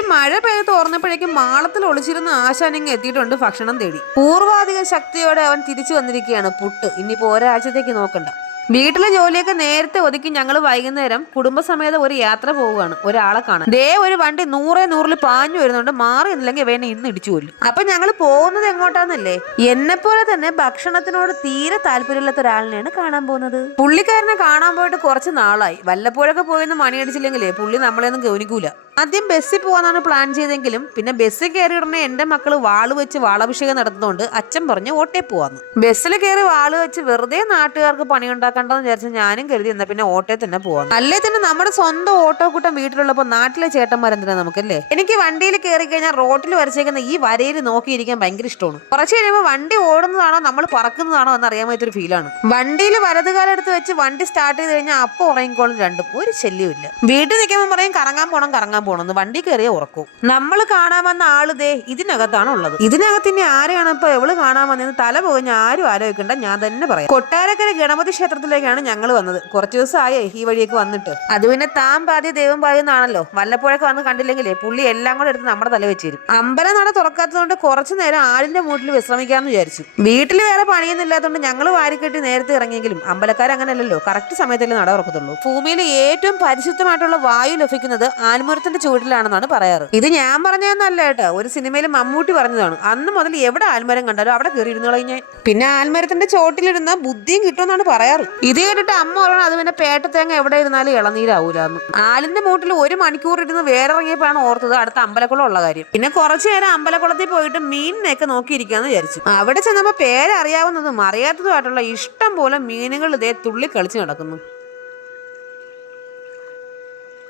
ഒരു മഴ പെയ്ത് തോർന്നപ്പോഴേക്കും മാളത്തിൽ ഒളിച്ചിരുന്ന ആശാനിങ് എത്തിയിട്ടുണ്ട് ഭക്ഷണം തേടി. പൂർവാധിക ശക്തിയോടെ അവൻ തിരിച്ചു വന്നിരിക്കുകയാണ് പുട്ട്. ഇനിയിപ്പോ ഒരാഴ്ചത്തേക്ക് നോക്കണ്ട. വീട്ടിലെ ജോലിയൊക്കെ നേരത്തെ ഒതുക്കി ഞങ്ങൾ വൈകുന്നേരം കുടുംബസമേതം ഒരു യാത്ര പോവുകയാണ്. ഒരാളെ കാണാൻ. ദേ ഒരു വണ്ടി നൂറേ നൂറിൽ പാഞ്ഞു വരുന്നുണ്ട്. മാറി എന്നില്ലെങ്കിൽ വേണേ ഇന്ന് ഇടിച്ചു കൊല്ലും. അപ്പൊ ഞങ്ങൾ പോകുന്നത് എങ്ങോട്ടാന്നല്ലേ? എന്നെ പോലെ തന്നെ ഭക്ഷണത്തിനോട് തീരെ താല്പര്യമില്ലാത്ത ഒരാളിനെയാണ് കാണാൻ പോകുന്നത്. പുള്ളിക്കാരനെ കാണാൻ പോയിട്ട് കുറച്ച് നാളായി. വല്ലപ്പോഴൊക്കെ പോയെന്ന് മണിയടിച്ചില്ലെങ്കിലേ പുള്ളി നമ്മളെയൊന്നും ഗൗനിക്കൂല. ആദ്യം ബസ്സിൽ പോകാനാണ് പ്ലാൻ ചെയ്തെങ്കിലും പിന്നെ ബസ്സിൽ കയറി ഉടനെ എന്റെ മക്കൾ വാൾ വെച്ച് വാളഭിഷേകം നടത്തുന്നതുകൊണ്ട് അച്ഛൻ പറഞ്ഞ് ഓട്ടേ പോവാന്ന്. ബസ്സിൽ കയറി വാൾ വെച്ച് വെറുതെ നാട്ടുകാർക്ക് പണി ഉണ്ടാക്കണ്ടെന്ന് വിചാരിച്ച് ഞാനും കരുതി എന്നാ പിന്നെ ഓട്ടേ തന്നെ പോവാം അല്ലേ തന്നെ നമ്മുടെ സ്വന്തം ഓട്ടോ കൂട്ടം വീട്ടിലുള്ളപ്പോ നാട്ടിലെ ചേട്ടന്മാരെന്തിനാ നമുക്കല്ലേ? എനിക്ക് വണ്ടിയിൽ കയറി കഴിഞ്ഞാൽ റോട്ടിൽ വരച്ചേക്കുന്ന ഈ വരയിൽ നോക്കിയിരിക്കാൻ ഭയങ്കര ഇഷ്ടമാണ്. കുറച്ച് കഴിയുമ്പോൾ വണ്ടി ഓടുന്നതാണോ നമ്മൾ പറക്കുന്നതാണോ എന്ന് അറിയാൻ പറ്റിയൊരു ഫീലാണ് വണ്ടിയിൽ വലതുകാലം എടുത്ത് വെച്ച് വണ്ടി സ്റ്റാർട്ട് ചെയ്ത് കഴിഞ്ഞാൽ അപ്പോൾ ഉറങ്ങിക്കോളും രണ്ടും. ഒരു ശല്യമില്ല വീട്ടിൽ നിൽക്കുമ്പോൾ പറയും കറങ്ങാൻ പോണം കറങ്ങാൻ പോണെന്ന് വണ്ടി കയറിയ ഉറക്കും. നമ്മൾ കാണാൻ വന്ന ആൾ ദേ ഇതിനകത്താണ് ഉള്ളത്. ഇതിനകത്ത് ഇനി ആരെയാണ് ഇപ്പൊ എവൾ കാണാൻ വന്നതെന്ന് തല പോകഞ്ഞ് ആരും ആലോചിക്കണ്ട ഞാൻ തന്നെ പറയാം. കൊട്ടാരക്കര ഗണപതി ക്ഷേത്രത്തിലേക്കാണ് ഞങ്ങൾ വന്നത്. കുറച്ച് ദിവസമായേ ഈ വഴിയൊക്കെ വന്നിട്ട്. അത് പിന്നെ താൻ പാതി ദൈവം പാതി എന്നാണല്ലോ വല്ലപ്പോഴൊക്കെ വന്ന് കണ്ടില്ലെങ്കിലേ പുള്ളി എല്ലാം കൂടെ എടുത്ത് നമ്മുടെ തല വെച്ചിരും. അമ്പലം നട തുറക്കാത്തതുകൊണ്ട് കുറച്ചു നേരം ആടിന്റെ മൂട്ടിൽ വിശ്രമിക്കാന്ന് വിചാരിച്ചു. വീട്ടിൽ വേറെ പണിയൊന്നുമില്ലാത്തതുകൊണ്ട് ഞങ്ങൾ വാരിക്കെട്ടി നേരത്തെ ഇറങ്ങിയെങ്കിലും അമ്പലക്കാർ അങ്ങനെയല്ലല്ലോ. കറക്റ്റ് സമയത്തല്ലേ നട തുറക്കത്തുള്ളൂ. ഭൂമിയിൽ ഏറ്റവും പരിശുദ്ധമായിട്ടുള്ള വായു ലഭിക്കുന്നത് ആൽമരത്തിന്റെ ചുവട്ടിലാണെന്നാണ് പറയാറ്. ഇത് ഞാൻ പറഞ്ഞതെന്നല്ല കേട്ടോ. ഒരു സിനിമയിൽ മമ്മൂട്ടി പറഞ്ഞതാണ്. അന്ന് മുതൽ എവിടെ ആൽമരം കണ്ടാലും അവിടെ കയറി ഇരുന്ന് കളഞ്ഞാൽ പിന്നെ ആൽമരത്തിന്റെ ചോട്ടിലിരുന്ന ബുദ്ധിയും കിട്ടുമെന്നാണ് പറയാറ്. ഇത് കേട്ടിട്ട് അമ്മ പറയണം അത് പിന്നെ പേട്ടത്തേങ്ങ എവിടെ ഇരുന്നാലും ഇളനീരാവൂലെന്ന്. ആലിന്റെ മൂട്ടിൽ ഒരു മണിക്കൂർ ഇരുന്ന് വേറെ ഇറങ്ങിയപ്പോഴാണ് ഓർത്തത് അടുത്ത അമ്പലക്കുളം ഉള്ള കാര്യം. പിന്നെ കുറച്ചു നേരം അമ്പലക്കുളത്തിൽ പോയിട്ട് മീനിനെയൊക്കെ നോക്കിയിരിക്കാന്ന് വിചാരിച്ചു. അവിടെ ചെന്നപ്പോ പേരറിയാവുന്നതും അറിയാത്തതുമായിട്ടുള്ള ഇഷ്ടം പോലെ മീനുകൾ ഇതേ തുള്ളി കളിച്ചു നടക്കുന്നു.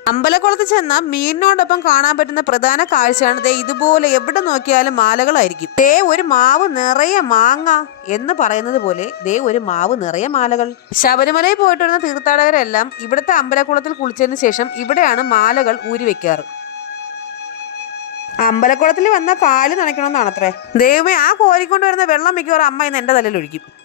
അമ്പലക്കുളത്ത് ചെന്ന മീനിനോടൊപ്പം കാണാൻ പറ്റുന്ന പ്രധാന കാഴ്ചയാണ് ദേ ഇതുപോലെ എവിടെ നോക്കിയാലും മാലകളായിരിക്കും. ദേ ഒരു മാവ് നിറയെ മാങ്ങ എന്ന് പറയുന്നത് പോലെ ദേ ഒരു മാവ് നിറയെ മാലകൾ. ശബരിമലയിൽ പോയിട്ട് വരുന്ന തീർത്ഥാടകരെല്ലാം ഇവിടുത്തെ അമ്പലക്കുളത്തിൽ കുളിച്ചതിന് ശേഷം ഇവിടെയാണ് മാലകൾ ഊരി വെക്കാറ്. അമ്പലക്കുളത്തിൽ വന്ന കാൽ നനയ്ക്കണമെന്നാണത്രേ. ദൈവമേ ആ കോരിക്കൊണ്ട് വരുന്ന വെള്ളം മിക്കവാറും അമ്മ ഇന്ന് എന്റെ തലയിൽ ഒഴിക്കും.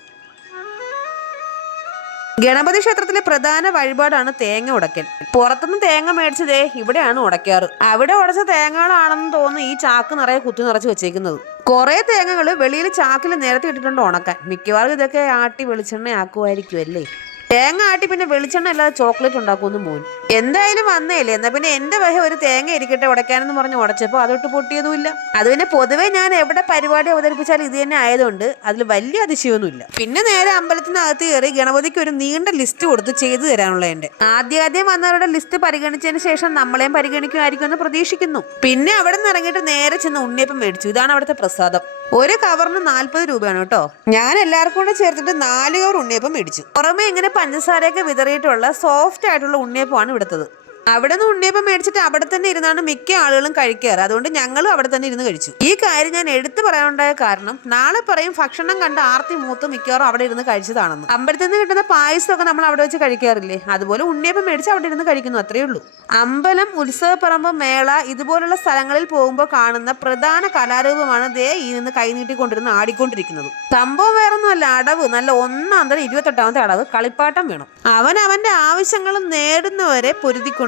ഗണപതി ക്ഷേത്രത്തിലെ പ്രധാന വഴിപാടാണ് തേങ്ങ ഉടക്കൽ പുറത്തുനിന്ന് തേങ്ങ മേടിച്ചതേ ഇവിടെയാണ് ഉടക്കാറ് അവിടെ ഉടച്ച തേങ്ങകളാണെന്ന് തോന്നുന്നു ഈ ചാക്ക് നിറയെ കുത്തി നിറച്ച് വെച്ചേക്കുന്നത്. കുറെ തേങ്ങകൾ വെളിയിൽ ചാക്കിൽ നേരത്തെ ഇട്ടിട്ടുണ്ട് ഉണക്കാൻ. മിക്കവാറും ഇതൊക്കെ ആട്ടി വെളിച്ചെണ്ണ ആക്കുമായിരിക്കും അല്ലേ തേങ്ങ ആട്ടി പിന്നെ വെളിച്ചെണ്ണ അല്ലാതെ ചോക്ലേറ്റ് ഉണ്ടാക്കുമെന്ന് മോൻ. എന്തായാലും വന്നേലേ. എന്നാ പിന്നെ എന്റെ വഹ ഒരു തേങ്ങ ഇരിക്കട്ടെ ഉടയ്ക്കാനെന്ന് പറഞ്ഞ് ഉടച്ചപ്പോൾ അതൊട്ട് പൊട്ടിയതുമില്ല. അത് പിന്നെ പൊതുവെ ഞാൻ എവിടെ പരിപാടി അവതരിപ്പിച്ചാലും ഇത് തന്നെ ആയതുകൊണ്ട് അതിൽ വലിയ അതിശയമൊന്നുമില്ല. പിന്നെ നേരെ അമ്പലത്തിനകത്ത് കയറി ഗണപതിക്ക് ഒരു നീണ്ട ലിസ്റ്റ് കൊടുത്ത് ചെയ്തു തരാനുള്ള എന്റെ ആദ്യാദ്യം വന്നവരുടെ ലിസ്റ്റ് പരിഗണിച്ചതിന് ശേഷം നമ്മളെയും പരിഗണിക്കുമായിരിക്കും എന്ന് പ്രതീക്ഷിക്കുന്നു. പിന്നെ അവിടെ നിന്ന് ഇറങ്ങിയിട്ട് നേരെ ചെന്ന് ഉണ്ണിയപ്പം മേടിച്ചു. ഇതാണ് അവിടുത്തെ പ്രസാദം. ഒരു കവറിന് നാല്പത് രൂപയാണ് കേട്ടോ. ഞാൻ എല്ലാവർക്കും കൂടെ ചേർത്തിട്ട് നാല് കവർ ഉണ്ണിയപ്പം മേടിച്ചു. പുറമെ ഇങ്ങനെ പഞ്ചസാരയൊക്കെ വിതറിയിട്ടുള്ള സോഫ്റ്റ് ആയിട്ടുള്ള ഉണ്ണിയപ്പമാണ് ഇവിടുത്തത്. അവിടെ നിന്ന് ഉണ്ണിയപ്പം മേടിച്ചിട്ട് അവിടെ തന്നെ ഇരുന്നാണ് മിക്ക ആളുകളും കഴിക്കാറ്. അതുകൊണ്ട് ഞങ്ങളും അവിടെ തന്നെ ഇരുന്ന് കഴിച്ചു. ഈ കാര്യം ഞാൻ എടുത്തു പറയാനുണ്ടായ കാരണം നാളെ പറയും ഭക്ഷണം കണ്ട് ആർത്തി മൂത്ത് മിക്കവാറും അവിടെ ഇരുന്ന് കഴിച്ചതാണെന്ന്. അമ്പലത്തിൽ നിന്ന് കിട്ടുന്ന പായസമൊക്കെ നമ്മൾ അവിടെ വെച്ച് കഴിക്കാറില്ലേ? അതുപോലെ ഉണ്ണിയപ്പം മേടിച്ച് അവിടെ ഇരുന്ന് കഴിക്കുന്നു അത്രയേ ഉള്ളൂ. അമ്പലം ഉത്സവപ്പറമ്പ് മേള ഇതുപോലുള്ള സ്ഥലങ്ങളിൽ പോകുമ്പോൾ കാണുന്ന പ്രധാന കലാരൂപമാണ് ദേ ഈ നിന്ന് കൈനീട്ടിക്കൊണ്ടിരുന്ന് ആടിക്കൊണ്ടിരിക്കുന്നത്. സംഭവം വേറൊന്നുമല്ല അടവ് നല്ല ഒന്നാം തരം ഇരുപത്തെട്ടാമത്തെ അടവ് കളിപ്പാട്ടം വേണം. അവൻ അവന്റെ ആവശ്യങ്ങൾ നേടുന്നവരെ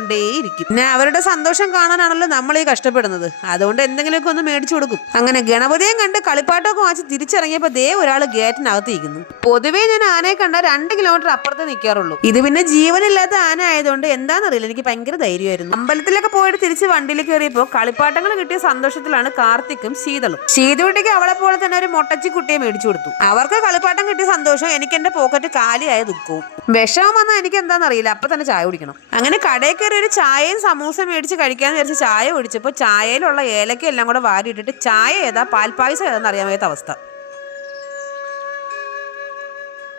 പൊരുതിക്കൊണ്ടേയിരിക്കും പിന്നെ അവരുടെ സന്തോഷം കാണാനാണല്ലോ നമ്മൾ ഈ കഷ്ടപ്പെടുന്നത്. അതുകൊണ്ട് എന്തെങ്കിലുമൊക്കെ ഒന്ന് മേടിച്ചു കൊടുക്കും. അങ്ങനെ ഗണപതിയും കണ്ട് കളിപ്പാട്ടമൊക്കെ വാങ്ങിച്ച് തിരിച്ചിറങ്ങിയപ്പോ ദേ ഒരാൾ ഗേറ്റിനകത്ത് ഇരിക്കുന്നു പൊതുവേ ഞാൻ ആനയെ കണ്ട രണ്ട് കിലോമീറ്റർ അപ്പുറത്ത് നിൽക്കാറുള്ളൂ ഇത് പിന്നെ ജീവനില്ലാത്ത ആന ആയതുകൊണ്ട് എന്താണെന്നറിയില്ല എനിക്ക് ഭയങ്കര ധൈര്യമായിരുന്നു. അമ്പലത്തിലൊക്കെ പോയിട്ട് തിരിച്ച് വണ്ടിയിൽ കയറിയപ്പോൾ കളിപ്പാട്ടങ്ങൾ കിട്ടിയ സന്തോഷത്തിലാണ് കാർത്തിക്കും ശീതളും. ശീതകുട്ടിക്ക് അവളെ പോലെ തന്നെ ഒരു മൊട്ടച്ചി കുട്ടിയെ മേടിച്ചു കൊടുത്തു. അവർക്ക് കളിപ്പാട്ടം കിട്ടിയ സന്തോഷം എനിക്ക് എന്റെ പോക്കറ്റ് കാലിയായ ദുഃഖവും വിഷമം വന്നാൽ എനിക്ക് എന്താണെന്നറിയില്ല അപ്പൊ തന്നെ ചായ കുടിക്കണം. അങ്ങനെ കടയിൽ കയറി ഒരു ചായയും സമൂസ മേടിച്ച് കഴിക്കാന്ന് വിചാരിച്ച് ചായ ഒഴിച്ചപ്പോൾ ചായയിലുള്ള ഏലക്ക എല്ലാം കൂടെ വാരി ഇട്ടിട്ട് ചായ ഏതാ? പാൽപ്പായസം ഏതാന്ന് അറിയാൻ വയ്യാത്ത അവസ്ഥ?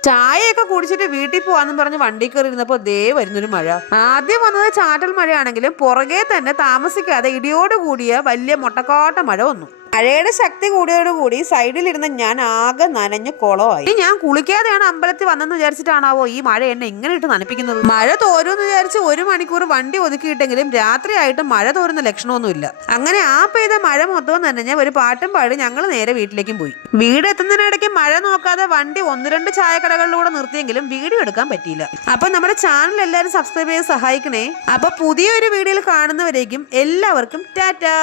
ചായയൊക്കെ കുടിച്ചിട്ട് വീട്ടിൽ പോവാന്ന് പറഞ്ഞ് വണ്ടി കയറി ഇരുന്നപ്പോൾ ദേ വരുന്നൊരു മഴ. ആദ്യം വന്നത് ചാറ്റൽ മഴയാണെങ്കിലും പുറകെ തന്നെ താമസിക്കാതെ ഇടിയോട് കൂടിയ വലിയ മുട്ടക്കാട്ട മഴ വന്നു. മഴയുടെ ശക്തി കൂടിയതോടുകൂടി സൈഡിലിരുന്ന് ഞാൻ ആകെ നനഞ്ഞ് കുളമായി. ഇനി ഞാൻ കുളിക്കാതെയാണ് അമ്പലത്തിൽ വന്നെന്ന് വിചാരിച്ചിട്ടാണാവോ ഈ മഴ എന്നെ ഇങ്ങനെ ഇട്ട് നനപ്പിക്കുന്നത്? മഴ തോരുമെന്ന് വിചാരിച്ച് ഒരു മണിക്കൂർ വണ്ടി ഒതുക്കിയിട്ടെങ്കിലും രാത്രിയായിട്ട് മഴ തോരുന്ന ലക്ഷണമൊന്നുമില്ല. അങ്ങനെ ആ പെയ്ത മഴ മൊത്തം നനഞ്ഞ ഒരു പാട്ടും പാടി ഞങ്ങൾ നേരെ വീട്ടിലേക്കും പോയി. വീട് എത്തുന്നതിനിടയ്ക്ക് മഴ നോക്കാതെ വണ്ടി ഒന്ന് രണ്ട് ചായക്കടകളിലൂടെ നിർത്തിയെങ്കിലും വീഡിയോ എടുക്കാൻ പറ്റിയില്ല. അപ്പൊ നമ്മുടെ ചാനൽ എല്ലാവരും സബ്സ്ക്രൈബ് ചെയ്ത് സഹായിക്കണേ. അപ്പൊ പുതിയൊരു വീഡിയോയിൽ കാണുന്നവരേക്കും എല്ലാവർക്കും ടാറ്റാ.